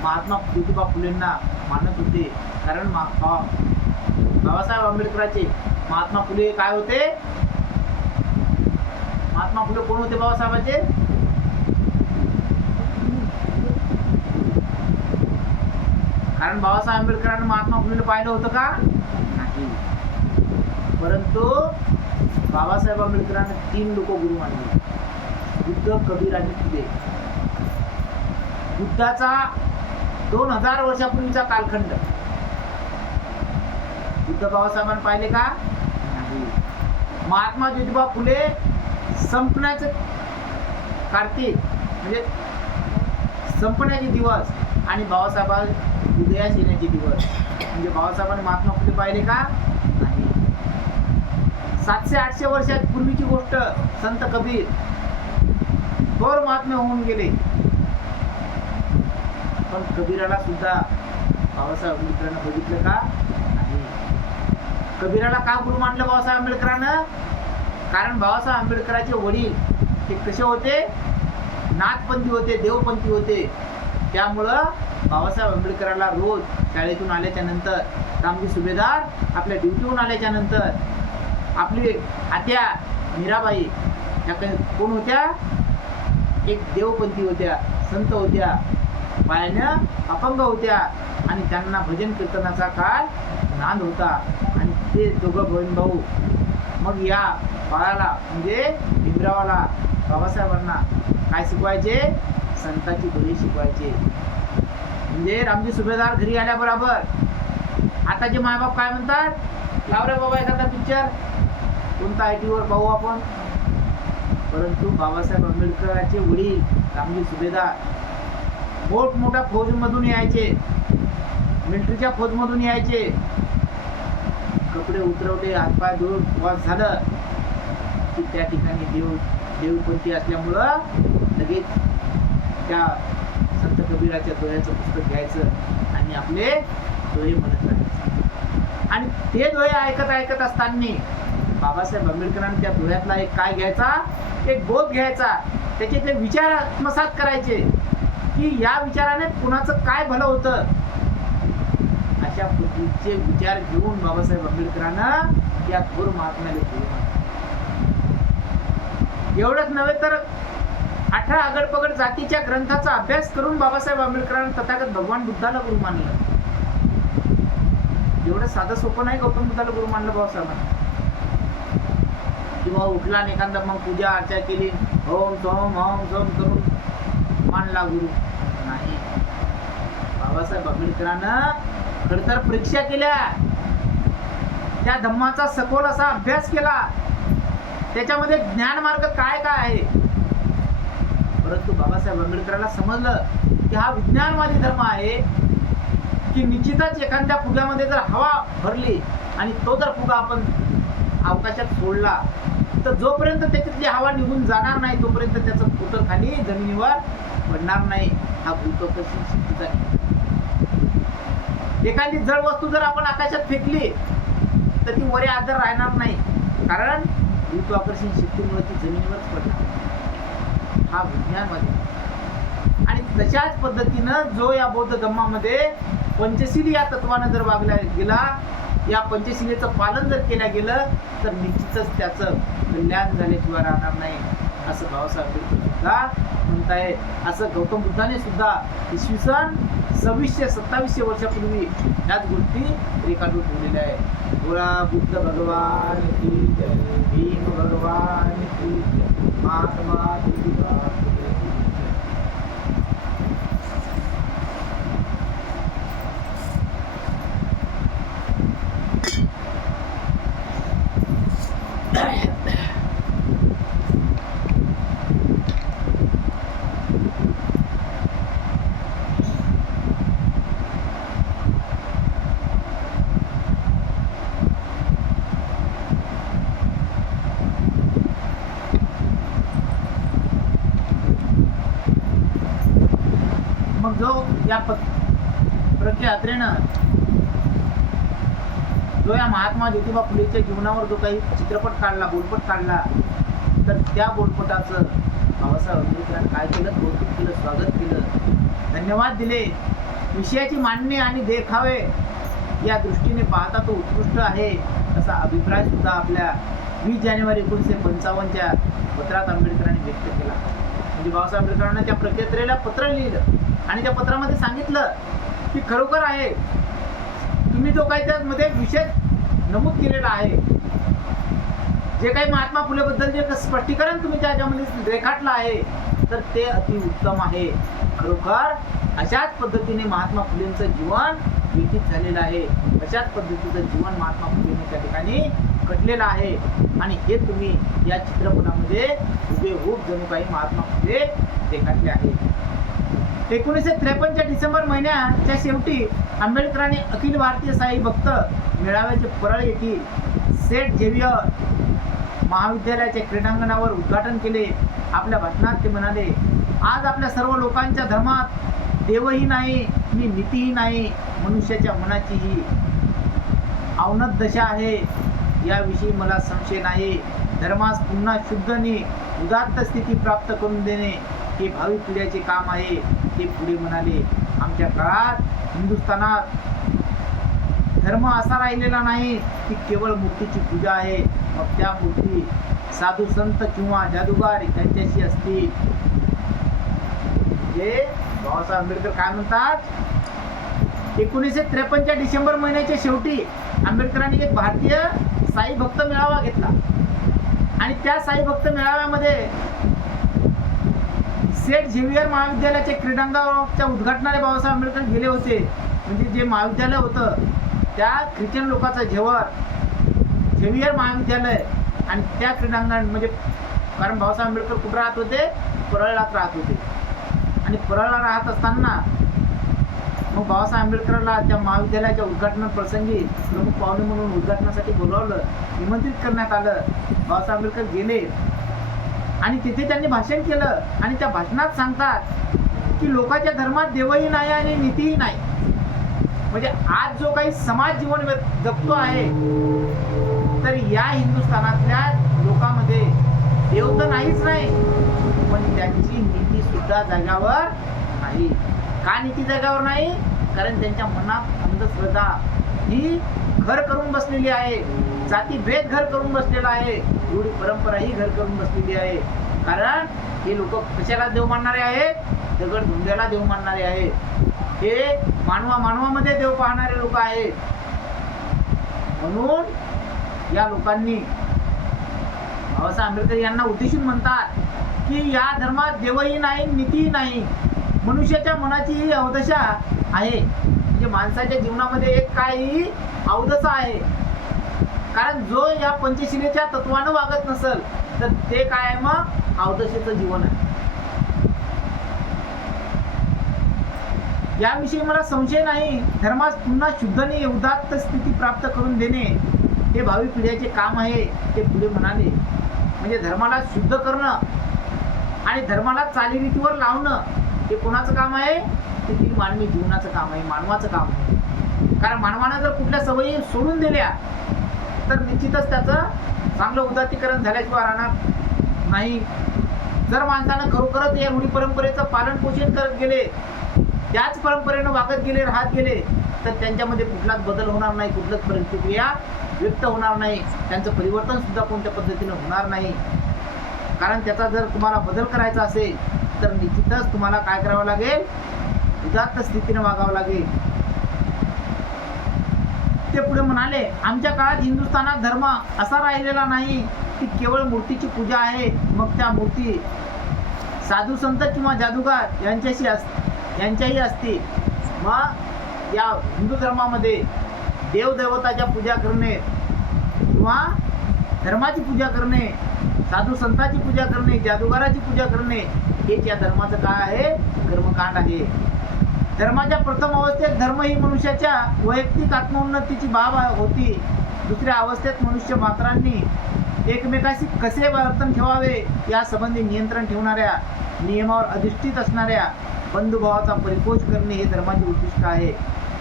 महात्मा ज्योतिबा फुलेंना मानत होते. कारण बाबासाहेब आंबेडकरांचे महात्मा फुले काय होते, महात्मा फुले कोण होते बाबासाहेबांचे? कारण बाबासाहेब आंबेडकरांनी महात्मा फुलेला पाहिलं होतं का? नाही. परंतु बाबासाहेब आंबेडकरांना 3 लोक गुरु मानले, बुद्ध, कबीर आणि फुले. बुद्धाचा 2000 वर्षापूर्वीचा कालखंड बुद्ध बाबासाहेबांनी पाहिले का? नाही. महात्मा ज्योतिबा फुले संपण्याचे कार्तिक म्हणजे संपण्याचे दिवस, आणि बाबासाहेब उदयास येण्याचे दिवस. म्हणजे बाबासाहेबांनी महात्मा फुले पाहिले का? नाही. 700-800 वर्षात पूर्वीची गोष्ट. संत कबीर थोर महात्मे होऊन गेले, पण कबीराला सुद्धा बाबासाहेब आंबेडकरांना बघितलं का? नाही. कबीराला का गुरु मानलं बाबासाहेब आंबेडकरांना? कारण बाबासाहेब आंबेडकरांचे वडील ते कसे होते, नाथपंथी होते, देवपंथी होते. त्यामुळं बाबासाहेब आंबेडकरांना रोज शाळेतून आल्याच्या नंतर, रामजी सुभेदार आपल्या ड्युटीहून आल्याच्या नंतर, आपली आत्या मीराबाई या कोण होत्या, एक देवपंथी होत्या, संत होत्या, पायानं अपंग होत्या, आणि त्यांना भजन कीर्तनाचा काय नाद होता. आणि ते दोघं बहीण भाऊ मग या बाळाला म्हणजे भीमरावाला, बाबासाहेबांना काय शिकवायचे, संतांची भजन शिकवायचे. म्हणजे रामजी सुभेदार घरी आल्याबरोबर आताचे मायबाप काय म्हणतात, लाव रे बाबा एखादा पिक्चर, कोणता ITवर पाहू आपण. परंतु बाबासाहेब आंबेडकरांचे वडील रामजी सुभेदार मोठमोठ्या फौजमधून यायचे, मिलिटरीच्या फौजमधून यायचे. कपडे उतरवले, हातपाय धुवून वास झालं की त्या ठिकाणी देवपंथी असल्यामुळं लगेच त्या संत कबीराच्या दोह्याचं पुस्तक घ्यायचं आणि आपले दोहे म्हणत राहायचे. आणि ते दोहे ऐकत असताना बाबासाहेब आंबेडकरांनी त्या दोह्यातला एक काय घ्यायचा, एक बोध घ्यायचा, त्याचे ते विचार आत्मसात करायचे की या विचाराने कुणाचं काय भलं होतं. अशा पद्धतीचे विचार घेऊन बाबासाहेब आंबेडकरांना या थोर महात्म्याला घेऊन एवढंच नव्हे तर 18 आगडपगड जातीच्या ग्रंथाचा अभ्यास करून बाबासाहेब आंबेडकरांना तथागत भगवान बुद्धाला गुरु मानलं. एवढं साधं सोपं नाही गौतम बुद्धाला गुरु मानलं बाबासाहेबांना. किंवा उठला आणि एखादा मग पूजा अर्चा केली, ओम सोम करून मानला गुरु नाही. बाबासाहेब आंबेडकरांना खरं तर परीक्षा केल्या, त्या धम्माचा सखोल असा अभ्यास केला, त्याच्यामध्ये ज्ञान मार्ग काय काय आहे. परंतु बाबासाहेब आंबेडकरांना समजलं की हा विज्ञानवादी धर्म आहे की निश्चितच एखाद्या फुग्यामध्ये जर हवा भरली आणि तो जर फुगा आपण अवकाशात सोडला तर जोपर्यंत त्याच्यातली हवा निघून जाणार नाही तोपर्यंत त्याचं फुटं खाली जमिनीवर पडणार नाही. हा गुरुत्वाकर्षण शक्तीचा नियम. एखादी जड वस्तू जर आपण आकाशात फेकली तर ती वरे आदर राहणार नाही, कारण गुरुत्वाकर्षण शक्तीमुळे ती जमिनीवरच पडणार. हा विज्ञानवादी. आणि तशाच पद्धतीनं जो या बौद्ध धम्मामध्ये पंचशील या तत्वानं जर वागला गेला, या पंचशिलेचं पालन जर केलं गेलं तर निश्चितच त्याचं कल्याण झाल्याशिवाय राहणार नाही, असं बाबासाहेब आंबेडकर सुद्धा म्हणताय. असं गौतम बुद्धाने सुद्धा इसवी सन 2600-2700 वर्षापूर्वी याच गोष्टी रेखाटून ठेवलेल्या आहे. बोला बुद्ध भगवान की जय, भीम भगवान की जय, महात्मा ज्योतिबा फुले की जय. मग जो या प्रख्यात्रेनं जो या महात्मा ज्योतिबा फुलेच्या जीवनावर जो काही चित्रपट काढला, बोलपट काढला, तर त्या बोलपटाचं बाबासाहेब आंबेडकरांनी काय केलं, कौतुक केलं, स्वागत केलं, धन्यवाद दिले. विषयाची मांडणी आणि देखावे या दृष्टीने पाहता तो उत्कृष्ट आहे असा अभिप्राय सुद्धा आपल्या 20 जानेवारी 1955च्या पत्रात आंबेडकरांनी व्यक्त केला. म्हणजे बाबासाहेब आंबेडकरांना त्या प्रख्यात्रेला पत्र लिहिलं आणि त्या पत्रामध्ये सांगितलं की खरोखर आहे तुम्ही जो काही त्यामध्ये विषय नमूद केलेला आहे, जे काही महात्मा फुलेबद्दल जे स्पष्टीकरण तुम्ही त्याच्यामध्ये रेखाटलं आहे तर ते अतिउत्तम आहे. खरोखर अशाच पद्धतीने महात्मा फुलेंचं जीवन व्यतीत झालेलं आहे, अशाच पद्धतीचं जीवन महात्मा फुलेंनी त्या ठिकाणी घडलेलं आहे. आणि हे तुम्ही या चित्रपटामध्ये हुबेहूब जणू काही महात्मा फुले रेखाटले आहे. 1953च्या डिसेंबर महिन्याच्या शेवटी आंबेडकरांनी अखिल भारतीय साई भक्त मेळाव्याचे परळ येथील सेंट झेवियर महाविद्यालयाच्या क्रीडांगणावर उद्घाटन केले. आपल्या भाषणात ते म्हणाले, आज आपल्या सर्व लोकांच्या धर्मात देवही नाही मी नीतीही नाही, मनुष्याच्या मनाची ही अवनत दशा आहे, याविषयी मला संशय नाही. धर्मास पुन्हा शुद्ध आणि उदात्त स्थिती प्राप्त करून देणे हे भावी पिढ्याचे काम आहे. ते पुढे म्हणाले, आमच्या काळात हिंदुस्थानात धर्म असा राहिलेला नाही की केवळ मूर्तीची पूजा आहे, मग त्या मूर्ती साधू संत किंवा जादूगार यांच्याशी असतील. म्हणजे बाबासाहेब आंबेडकर काय म्हणतात, 1953च्या डिसेंबर महिन्याच्या शेवटी आंबेडकरांनी एक भारतीय साई भक्त मेळावा घेतला आणि त्या साई भक्त मेळाव्यामध्ये सेंट झेवियर महाविद्यालयाच्या क्रीडांगणाच्या उद्घाटनाला बाबासाहेब आंबेडकर गेले होते. म्हणजे जे महाविद्यालय होतं त्या ख्रिश्चन लोकांचं झेवियर महाविद्यालय आणि त्या क्रीडांगण म्हणजे कारण बाबासाहेब आंबेडकर कुठं राहत होते, परळलाच राहत होते. आणि परळला राहत असताना मग बाबासाहेब आंबेडकरला त्या महाविद्यालयाच्या उद्घाटन प्रसंगी प्रमुख पाहुणे म्हणून उद्घाटनासाठी बोलावलं, निमंत्रित करण्यात आलं. बाबासाहेब आंबेडकर गेले आणि तिथे त्यांनी भाषण केलं आणि त्या भाषणात सांगतात की लोकांच्या धर्मात देवही नाही आणि नीतीही नाही. म्हणजे आज जो काही समाज जीवन जगतो आहे, तर या हिंदुस्थानातल्या लोकांमध्ये देव तर नाहीच नाही, पण त्यांची नीती सुद्धा जाग्यावर नाही. का नीती जाग्यावर नाही? कारण त्यांच्या मनात अंधश्रद्धा ही घर करून बसलेली आहे, जातीभेद घर करून बसलेला आहे, रूढी परंपरा ही घर करून बसलेली आहे. कारण हे लोक कशाला देव मानणारे आहेत? दगड धुंद्याला देव मानणारे आहेत. हे मानवामध्ये देव पाहणारे लोक आहेत. म्हणून या लोकांनी बाबासाहेब आंबेडकर यांना उद्देशून म्हणतात की या धर्मात देवही नाही, नीतीही नाही, मनुष्याच्या मनाची ही अवदशा आहे. म्हणजे माणसाच्या जीवनामध्ये एक काही अवदशा आहे. कारण जो या पंचशिलेच्या तत्वानं वागत नसेल तर ते काय आहे? मग अवदशेचं जीवन आहे. याविषयी मला संशय नाही. धर्मास पुन्हा शुद्ध आणि उदात्त स्थिती प्राप्त करून देणे हे भावी पिढ्याचे काम आहे, ते पुढे म्हणाले. म्हणजे धर्माला शुद्ध करणं आणि धर्माला चालीरीतीवर लावणं हे कोणाचं काम आहे? ते मानवी जीवनाचं काम आहे, मानवाचं काम आहे. कारण मानवानं जर कुठल्या सवयी सोडून दिल्या तर निश्चितच त्याचं चांगलं उदात्तीकरण झाल्याशिवाय राहणार नाही. जर माणसानं खरोखरच या रूढी परंपरेचं पालन पोषण करत गेले, त्याच परंपरेनं वागत गेले, राहत गेले, तर त्यांच्यामध्ये कुठलाच बदल होणार नाही, कुठलंच प्रतिक्रिया व्यक्त होणार नाही, त्यांचं परिवर्तन सुद्धा कोणत्या पद्धतीनं होणार नाही. कारण त्याचा जर तुम्हाला बदल करायचा असेल तर निश्चितच तुम्हाला काय करावं लागेल? उदात्त स्थितीने वागावं लागेल. ते पुढे म्हणाले, आमच्या काळात हिंदुस्थानात धर्म असा राहिलेला नाही की केवळ मूर्तीची पूजा आहे, मग त्या मूर्ती साधू संत किंवा जादूगार यांच्याही असते. मग या हिंदू धर्मामध्ये देवदेवताच्या पूजा करणे किंवा धर्माची पूजा करणे, साधू संतांची पूजा करणे, जादूगाराची पूजा करणे हेच या धर्माचं काय आहे? कर्मकांड आहे. धर्माच्या प्रथम अवस्थेत धर्म ही मनुष्याच्या वैयक्तिक आत्मोन्नतीची बाब होती. दुसऱ्या अवस्थेत मनुष्य मात्रांनी एकमेकाशी कसे वर्तन ठेवावे या संबंधी नियंत्रण ठेवणाऱ्या, नियमावर अधिष्ठित असणाऱ्या बंधुभावाचा परिपोष करणे हे धर्माचे उद्दिष्ट आहे.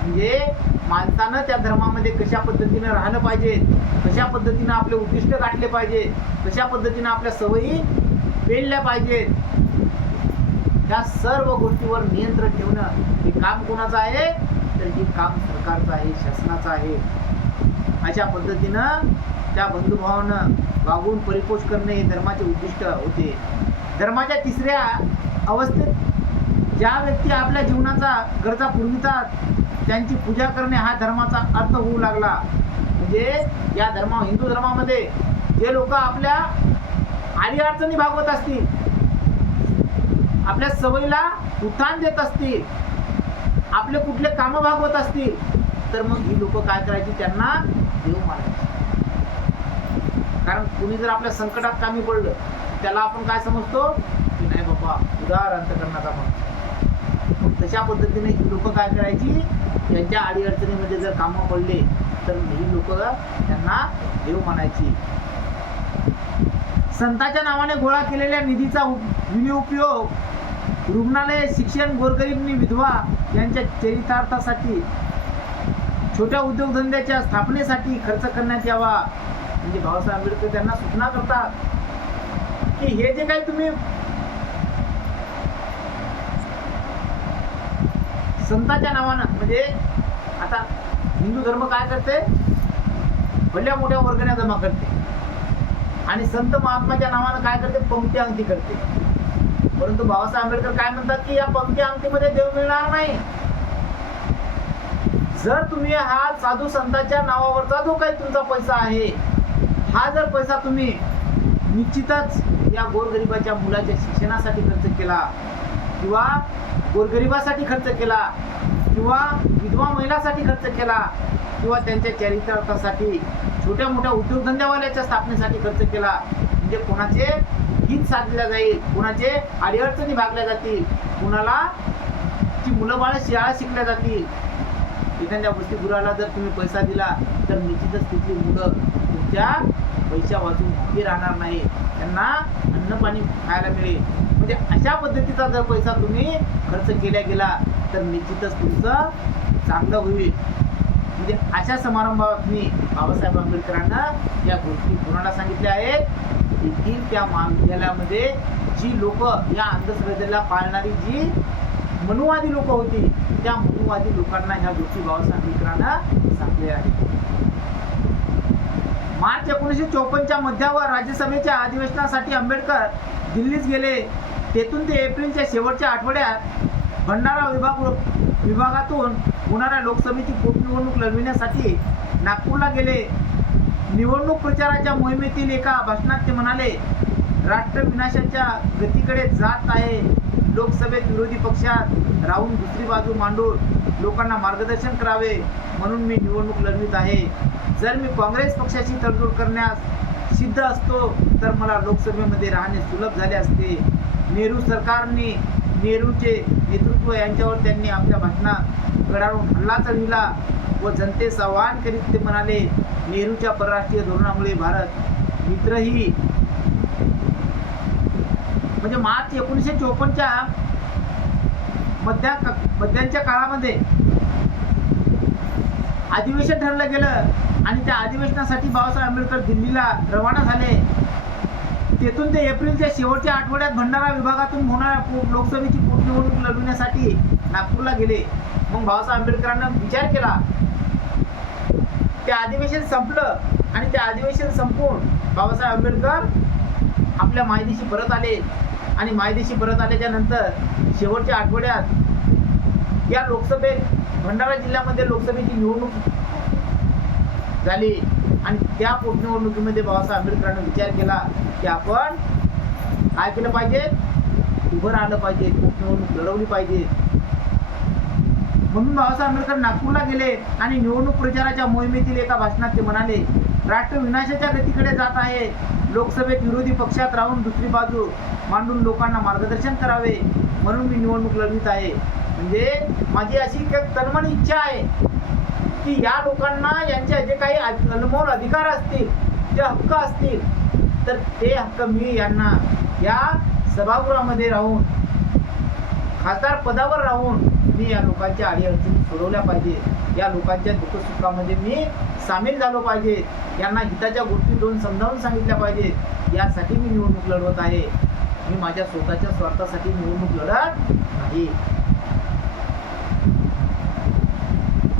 म्हणजे माणसानं त्या धर्मामध्ये कशा पद्धतीनं राहिलं पाहिजे, कशा पद्धतीनं आपले उद्दिष्ट गाठले पाहिजे, कशा पद्धतीनं आपल्या सवयी पेलल्या पाहिजेत, त्या सर्व गोष्टीवर नियंत्रण ठेवणं हे काम कोणाचं आहे? तर हे काम सरकारचं आहे, शासनाचं आहे. अशा पद्धतीनं त्या बंधुभावानं वागून परिपोष करणे हे धर्माचे उद्दिष्ट होते. धर्माच्या तिसऱ्या अवस्थेत ज्या व्यक्ती आपल्या जीवनाचा गरजा पुरवितात त्यांची पूजा करणे हा धर्माचा अर्थ होऊ लागला. म्हणजे या हिंदू धर्मामध्ये जे लोक आपल्या अडीअडचणी भागवत असतील, आपल्या सवयीला उत्थान देत असतील, आपले कुठले कामं भागवत असतील, तर मग ही लोक काय करायची? त्यांना देव मानायचे. कारण कुणी जर आपल्या संकटात कामी पडलं त्याला आपण काय समजतो की नाही बाबा उदार अंतकरणाचा माणूस. मग तशा पद्धतीने ही लोक काय करायची? त्यांच्या अडीअडचणीमध्ये जर कामं पडले तर ही लोक त्यांना देव मानायची. संतांच्या नावाने गोळा केलेल्या निधीचा विनियोग रुग्णालय, शिक्षण, गोरगरीब विधवा यांच्या चरितार्थासाठी, छोट्या उद्योगधंद्याच्या स्थापनेसाठी खर्च करण्यात यावा. म्हणजे बाबासाहेब आंबेडकर त्यांना सूचना करतात की हे जे काही तुम्ही संतांच्या नावानं, म्हणजे आता हिंदू धर्म काय करते? भल्या मोठ्या वर्गण्या जमा करते आणि संत महात्माच्या नावानं काय करते? पंक्ती अंगठी करते. परंतु बाबासाहेब आंबेडकर काय म्हणतात की या पंक्ती अंगठीमध्ये देव मिळणार नाही. जर तुम्ही हा साधू संतांच्या नावावरचा जो काही तुमचा पैसा आहे, हा जर पैसा तुम्ही निश्चितच या गोरगरिबाच्या मुलाच्या शिक्षणासाठी खर्च केला किंवा गोरगरिबासाठी खर्च केला किंवा विधवा महिलासाठी खर्च केला किंवा त्यांच्या चरितार्थासाठी, छोट्या मोठ्या उद्योगधंद्यावाल्याच्या स्थापनेसाठी खर्च केला, म्हणजे कोणाचे हित साधल्या जाईल, कोणाचे अडीअडचणी भागल्या जातील, कोणाला ची मुलं बाळ शाळा शिकल्या जातील. एखाद्या वसतिगृहाला जर तुम्ही पैसा दिला तर निश्चितच तिथली मुलं तुमच्या पैसा वाचून भुके राहणार नाही, त्यांना अन्न पाणी खायला मिळेल. म्हणजे अशा पद्धतीचा जर पैसा तुम्ही खर्च केला गेला तर निश्चितच तुमचं चांगलं होईल. म्हणजे अशा समारंभात मी बाबासाहेब आंबेडकरांना या गोष्टी कोणाला सांगितल्या आहेत. देखील त्या महाविद्यालयामध्ये जी लोक या अंधश्रद्धेला पाळणारी जी मनुवादी लोक होती, त्या मनुवादी लोकांना ह्या गोष्टी बाबासाहेब आंबेडकरांना सांगल्या आहेत. मार्च 1954च्या मध्यावर राज्यसभेच्या अधिवेशनासाठी आंबेडकर दिल्लीत गेले. तेथून ते एप्रिलच्या शेवटच्या आठवड्यात भंडारा विभागातून होणाऱ्या लोकसभेची पोटनिवडणूक लढविण्यासाठी नागपूरला गेले. निवडणूक प्रचाराच्या मोहिमेतील एका भाषणात ते म्हणाले, राष्ट्र विनाशाच्या गतीकडे जात आहे. लोकसभेत विरोधी पक्षात राहून दुसरी बाजू मांडून लोकांना मार्गदर्शन करावे म्हणून मी निवडणूक लढवित आहे. जर मी काँग्रेस पक्षाशी तडजोड करण्यास सिद्ध असतो तर मला लोकसभेमध्ये राहणे सुलभ झाले असते. नेहरू सरकारने नेहरूचे नेतृत्व यांच्यावर त्यांनी आपल्या भाषणात कडाडून हल्ला चढविला व जनतेस आवाहन करीत ते म्हणाले, नेहरूच्या परराष्ट्रीय धोरणामुळे भारत मित्रही. म्हणजे मार्च 1954च्या मध्यांच्या काळामध्ये अधिवेशन ठरलं गेलं आणि त्या अधिवेशनासाठी बाबासाहेब आंबेडकर दिल्लीला रवाना झाले. तेथून ते एप्रिलच्या शेवटच्या आठवड्यात भंडारा विभागातून होणाऱ्या लोकसभेची पोटनिवडणूक लढविण्यासाठी नागपूरला गेले. मग बाबासाहेब आंबेडकरांना विचार केला. ते अधिवेशन संपलं आणि ते अधिवेशन संपवून बाबासाहेब आंबेडकर आपल्या मायदेशी परत आले आणि मायदेशी परत आल्याच्या नंतर शेवटच्या आठवड्यात या लोकसभेत भंडारा जिल्ह्यामध्ये लोकसभेची निवडणूक झाली आणि त्या पोटनिवडणुकीमध्ये बाबासाहेब आंबेडकरांनी विचार केला की आपण काय केलं पाहिजे, उभं राहिलं पाहिजे, पोटनिवडणूक लढवली पाहिजे. म्हणून बाबासाहेब आंबेडकर नागपूरला गेले आणि निवडणूक प्रचाराच्या मोहिमेतील एका भाषणात ते म्हणाले, राष्ट्र विनाशाच्या गतीकडे जात आहे. लोकसभेत विरोधी पक्षात राहून दुसरी बाजू मांडून लोकांना मार्गदर्शन करावे म्हणून मी निवडणूक लढवित आहे. म्हणजे माझी अशी तन्मन इच्छा आहे की या लोकांना यांचे जे काही अनमोल अधिकार असतील, जे हक्क असतील, तर ते हक्क मी यांना या सभागृहामध्ये राहून खासदार पदावर राहून मी या लोकांच्या अडीअडचणी सोडवल्या पाहिजे. या लोकांच्या दुःखसुखामध्ये मी सामील झालो पाहिजे. यांना हिताच्या गोष्टी दोन समजावून सांगितल्या पाहिजेत. यासाठी मी निवडणूक लढवत आहे. मी माझ्या स्वतःच्या स्वार्थासाठी निवडणूक लढत नाही.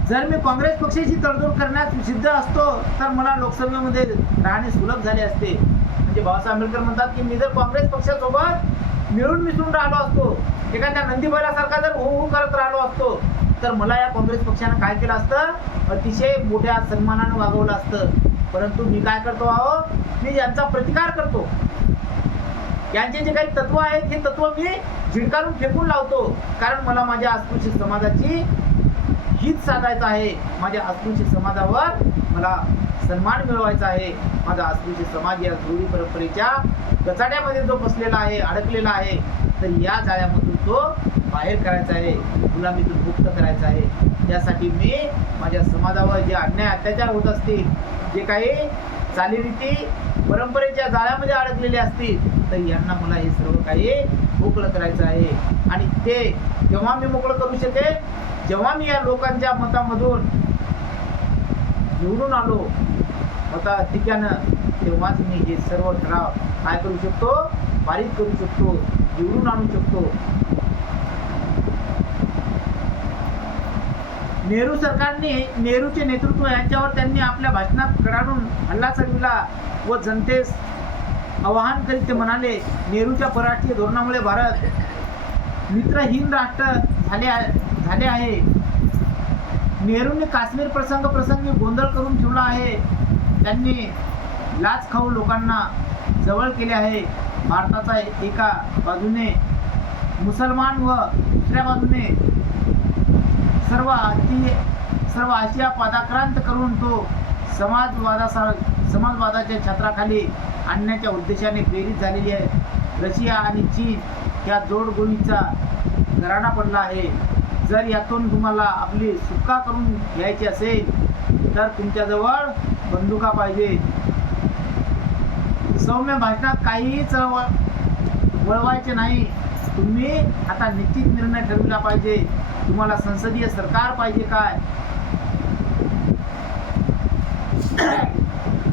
जर मी काँग्रेस पक्षाशी तडजोड करण्यास सिद्ध असतो तर मला लोकसभेमध्ये राहणे सुलभ झाले असते. म्हणजे बाबासाहेब आंबेडकर म्हणतात की मी जर काँग्रेस पक्षासोबत मिळून मिसळून राहिलो असतो, एखाद्या नंदीबैलासारखा जर हो करत राहिलो असतो तर मला या काँग्रेस पक्षानं काय केलं असतं, अतिशय मोठ्या सन्मानानं वागवलं असतं. परंतु मी काय करतो आहो, मी यांचा प्रतिकार करतो. यांचे जे काही तत्व आहेत हे तत्व मी झिडकारून फेकून लावतो. कारण मला माझ्या अस्पृश्य समाजाची हित साधायचं आहे. माझ्या अस्पृश्य समाजावर मला सन्मान मिळवायचा आहे. माझा अस्पृश्य समाज या रूढी परंपरेच्या गचाड्यामध्ये जो बसलेला आहे, अडकलेला आहे, तर या जाळ्यामधून तो बाहेर करायचा आहे, गुलामीतून मुक्त करायचा आहे. यासाठी मी माझ्या समाजावर जे अन्याय अत्याचार होत असतील, जे काही चालीरीती परंपरेच्या जाळ्यामध्ये अडकलेले असतील, तर यांना मला हे सर्व काही मोकळं करायचं आहे. आणि ते जेव्हा मी मोकळं करू शकेल, जेव्हा मी या लोकांच्या मतामधून निवडून आलो मताधिक्यानं, तेव्हाच मी हे सर्व ठराव काय करू शकतो, पारित करू शकतो, निवडून आणू शकतो. नेहरू सरकारने नेहरूचे नेतृत्व यांच्यावर त्यांनी आपल्या भाषणात कडाडून हल्ला चढविला व जनतेस आवाहन करीत ते म्हणाले, नेहरूच्या परराष्ट्रीय धोरणामुळे भारत मित्रहीन राष्ट्र झाले आहे. नेहरूंनी काश्मीर प्रसंगी गोंधळ करून ठेवला आहे. त्यांनी लाच खाऊ लोकांना जवळ केले आहे. भारताचा एका बाजूने मुसलमान व दुसऱ्या बाजूने सर्व आशिया पादाक्रांत करून तो समाजवादाच्या छत्राखाली आणण्याच्या उद्देशाने प्रेरित झालेली आहे. रशिया आणि चीन या जोडगोळीचा घराणा पडला आहे. जर यातून तुम्हाला आपली सुटका करून घ्यायची असेल तर तुमच्याजवळ बंदुका पाहिजे. सौम्य भाषणात काहीच वळवायचे नाही. तुम्ही आता निश्चित निर्णय ठरविला पाहिजे. तुम्हाला संसदीय सरकार पाहिजे काय?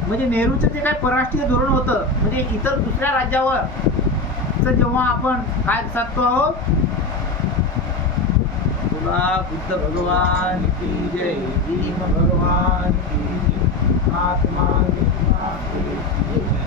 म्हणजे नेहरूचं जे काय परराष्ट्रीय धोरण होतं, म्हणजे इतर दुसऱ्या राज्यावर जेव्हा आपण काय साधतो आहोत, बोला बुद्ध भगवान की जय, भीम भगवान की जय, महात्मा गांधी की जय.